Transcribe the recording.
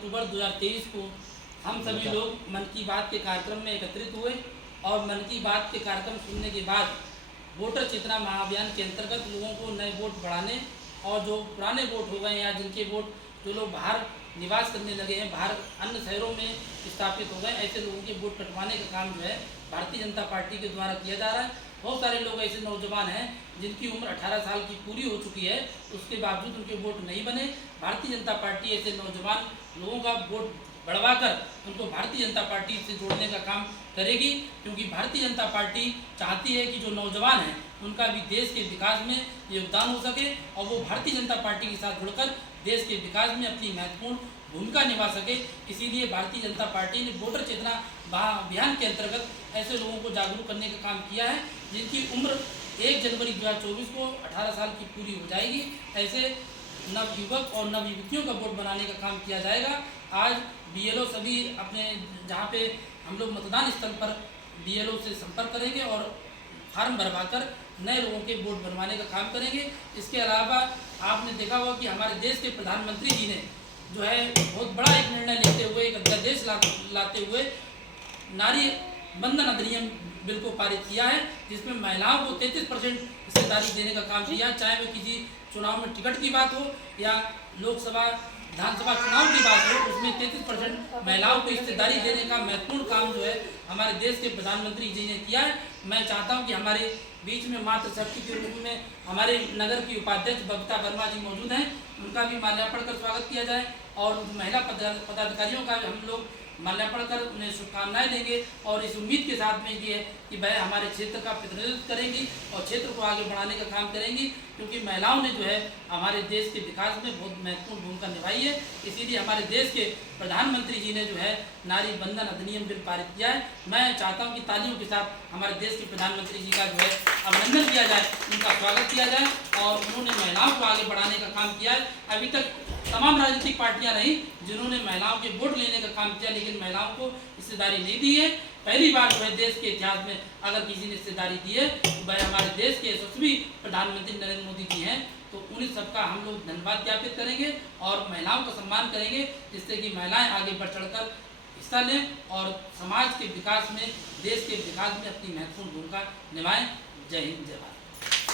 अक्टूबर 2023 को हम सभी लोग मन की बात के कार्यक्रम में एकत्रित हुए और मन की बात के कार्यक्रम सुनने के बाद वोटर चेतना महाअभियान के अंतर्गत लोगों को नए वोट बढ़ाने और जो पुराने वोट हो गए या जिनके वोट जो लोग बाहर निवास करने लगे हैं, बाहर अन्य शहरों में स्थापित हो गए, ऐसे लोगों के वोट कटवाने का काम जो है भारतीय जनता पार्टी के द्वारा किया जा रहा है। बहुत सारे लोग ऐसे नौजवान हैं जिनकी उम्र 18 साल की पूरी हो चुकी है, उसके बावजूद उनके वोट नहीं बने। भारतीय जनता पार्टी ऐसे नौजवान लोगों का वोट बढ़वाकर उनको भारतीय जनता पार्टी से जोड़ने का काम करेगी, क्योंकि भारतीय जनता पार्टी चाहती है कि जो नौजवान हैं उनका भी देश के विकास में योगदान हो सके और वो भारतीय जनता पार्टी के साथ जुड़कर देश के विकास में अपनी महत्वपूर्ण भूमिका निभा सके। इसीलिए भारतीय जनता पार्टी ने वोटर चेतना अभियान के अंतर्गत ऐसे लोगों को जागरूक करने का काम किया है जिनकी उम्र 1 जनवरी 2024 को 18 साल की पूरी हो जाएगी। ऐसे नवयुवक और नवयुवतियों का वोट बनाने का काम किया जाएगा। आज बीएलओ सभी अपने जहाँ पे हम लोग मतदान स्थल पर बीएलओ से संपर्क करेंगे और फार्म भरवाकर नए लोगों के वोट बनवाने का काम करेंगे। इसके अलावा आपने देखा होगा कि हमारे देश के प्रधानमंत्री जी ने जो है बहुत बड़ा एक निर्णय लेते हुए, एक अध्यादेश लाते हुए नारी बंधन अधिनियम बिल को पारित किया है, जिसमें महिलाओं को 33% हिस्सेदारी देने का काम किया है। चाहे वो किसी चुनाव में टिकट की बात हो या लोकसभा विधानसभा चुनाव की बात हो, उसमें 33% महिलाओं को हिस्सेदारी देने का महत्वपूर्ण काम जो है हमारे देश के प्रधानमंत्री जी ने किया है। मैं चाहता हूं कि हमारे बीच में मातृशक्ति के रूप में हमारे नगर की उपाध्यक्ष बबीता वर्मा जी मौजूद हैं, उनका भी माल्यार्पण कर स्वागत किया जाए और महिला पदाधिकारियों का हम लोग माल्यार्पण कर उन्हें शुभकामनाएं देंगे और इस उम्मीद के साथ में ये है कि वह हमारे क्षेत्र का प्रतिनिधित्व करेंगी और क्षेत्र को आगे बढ़ाने का काम करेंगी, क्योंकि महिलाओं ने जो है हमारे देश के विकास में बहुत महत्वपूर्ण भूमिका निभाई है। इसीलिए हमारे देश के प्रधानमंत्री जी ने जो है नारी बंधन अधिनियम बिल पारित किया है। मैं चाहता हूँ कि तालियों के साथ हमारे देश के प्रधानमंत्री जी का जो है अभिनंदन किया जाए, उनका स्वागत किया जाए और उन्होंने महिलाओं को आगे बढ़ाने का काम किया है। अभी तक तमाम राजनीतिक पार्टियां रही जिन्होंने महिलाओं के वोट लेने का काम किया, लेकिन महिलाओं को हिस्सेदारी नहीं दी है। पहली बार जो है देश के इतिहास में अगर किसी ने हिस्सेदारी दी है तो वह हमारे देश के यशस्वी प्रधानमंत्री नरेंद्र मोदी जी हैं। तो उन्हीं सबका हम लोग धन्यवाद ज्ञापित करेंगे और महिलाओं का सम्मान करेंगे, जिससे कि महिलाएं आगे बढ़ चढ़कर हिस्सा लें और समाज के विकास में, देश के विकास में अपनी महत्वपूर्ण भूमिका निभाएं। जय हिंद, जय भारत।